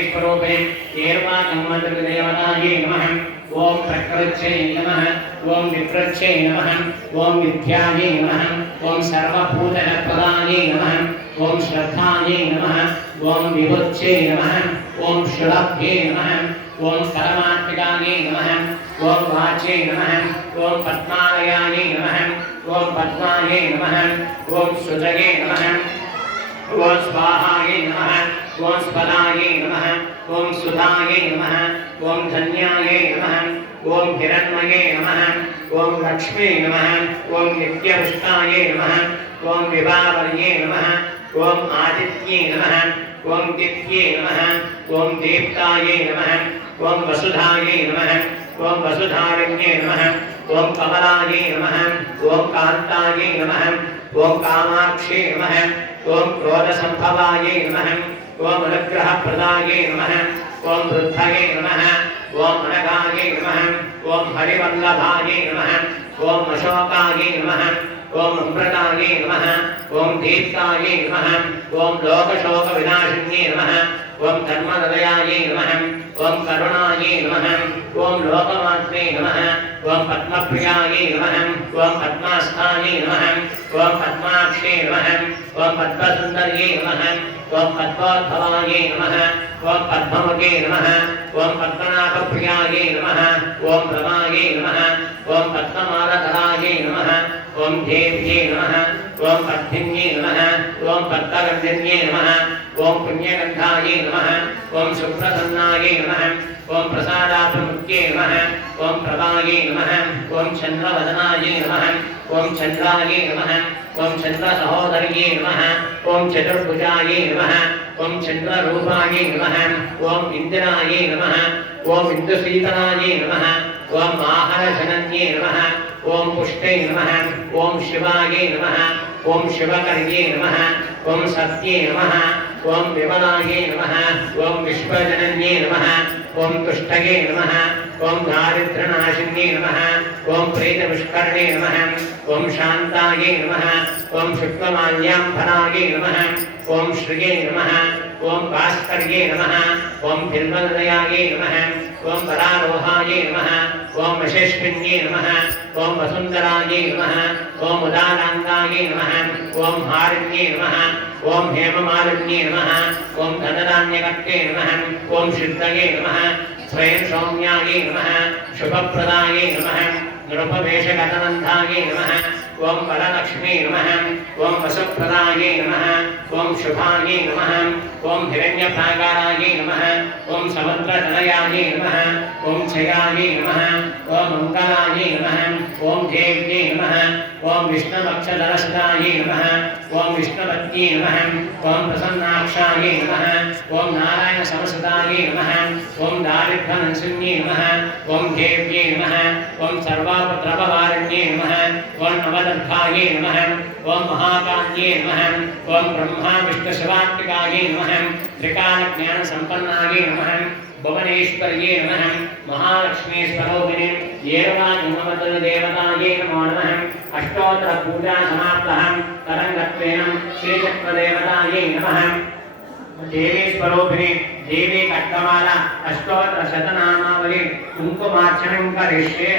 महालक्ष्मीस्वरूपे येर्वागमन्त्रदेवतायै नमः। ओम प्रकृत्यै नमः। ओम विप्रत्यै नमः। ओम विद्यायै नमः। ओम सर्वभूतप्रदायै नमः। ओम श्रद्धायै नमः। ओम विभुत्यै नमः। ओम शुलभ्यै नमः। ओम परमात्मिकायै नमः। ओम वाच्यै नमः। ओम पद्मालयायै नमः। ओम पद्मायै नमः। ओम सुजये नमः। ओम स्वाहायै नमः। ओम स्पदायै नमः। ओम सुधायै नमः। ओम धन्यायै नमः। ओम हिरण्मये नमः। ओम लक्ष्मी नमः। ओम नित्यपुष्टायै नमः। ओम विभावर्ये नमः। ओम आदित्ये नमः। ओम दिव्ये नमः। ओम दीप्तायै नमः। ओम वसुधायै नमः। ओम वसुधारण्ये नमः। ओम कमलायै नमः। ओम कान्तायै नमः। ओम कामाक्षे नमः। ओम क्रोधसंभवायै नमः। ओम अनुग्रहप्रदायै नमः। ओम वृद्धये नमः। ओम अनगायै नमः। ओम हरिवल्लभायै नमः। ओम अशोकायै नमः। ओम अमृतायै नमः। ओम दीप्तायै नमः। ओम लोकशोकविनाशिन्ये नमः। ओम धर्महृदयायै नमः। ओम करुणायै नमः। ओम लोकमात्रे नमः। ओम पद्मप्रियायै नमः। ओम पद्मास्थायै नमः। ओम पद्माक्षे नमः। ओम पद्मसुन्दर्यै नमः। ओम पद्मोद्भवायै नमः। ओम पद्ममुखे नमः। ओम पद्मनाभप्रियायै नमः। ओम रमायै नमः। ओम पद्ममालधरायै नमः। ओम देव्यै नमः। ओम पद्मिन्यै नमः। ओम पद्मगन्धिन्यै नमः। ओम पुण्यगन्धायै नमः। ओम सुप्रसन्नायै नमः। ओम प्रसादाभिमुख्ये नमः। ओम प्रभायै नमः। ओम चन्द्रवदनायै नमः। ओम चन्द्रायै नमः। ओम चन्द्रसहोदर्यै नमः। ओम चतुर्भुजायै नमः। ओम चन्द्ररूपायै नमः। ओम इन्द्रायै नमः। ओम इन्दुशीतलायै नमः। ओम आहारजनन्ये नमः। ओम पुष्टे नमः। ओम शिवायै नमः। ओम शिवकर्ये नमः। ओम सत्ये नमः। ओम विमलायै नमः। ओम विश्वजनन्ये नमः। ओम तुष्टये नमः। ओम दारिद्र्यनाशिन्ये नमः। ओम प्रेतपुष्करणे नमः। ओम शान्तायै नमः। ओम शुक्लमाल्याम्भरायै नमः। ओम श्रिये नमः। ओम भास्कर्ये नमः। ओम बिल्वलयायै नमः। ओम वरारोहायै नमः। ओम वशिष्ठिन्ये नमः। ओम वसुन्धरायै नमः। ओम उदाराङ्गायै नमः। ओम हारिण्ये नमः। ओम हेममालिन्ये नमः। ओम धनधान्यकर्ते नमः। ओम सिद्धये नमः। स्वयं सौम्यायै नमः। शुभप्रदायै नमः। नृपवेशगतनन्दायै नमः। ओम वरलक्ष्मी नमः। ओम वसुप्रदायै नमः। ओम शुभायै नमः। ओम हिरण्यप्राकारायै नमः। ओम समुद्रतनयायै नमः। ओम क्षयायै नमः। ओम मङ्गलायै नमः। ओम देव्यै नमः। ओम विष्णुवक्षधरसुतायै नमः। ओम विष्णुपत्न्यै नमः। ओम प्रसन्नाक्षायै नमः। ओम नारायणसमसुतायै नमः। ओम दारिद्र्यनाशिन्यै नमः। ओम देव्यै नमः। ओम सर्वापत्रपवारिण्यै नमः। ओम नवदर्भायै नमः। ओम महाकाल्यै नमः। ओम ब्रह्मा विष्णुशिवात्मिकायै नमः। त्रिकालज्ञानसम्पन्नायै नमः। भुवनेश्वर्यै नमः। महालक्ष्मीस्वरूपिणे येरवागमन्त्रदेवतायै नमो नमः। अष्टोत्तरपूजासमाप्तः तरङ्गत्वेन श्रीचक्रदेवतायै नमः। देवी स्वरूपिणी देवी कट्टमाला अष्टोत्तरशतनामावली कुङ्कुमार्चनं करिष्ये।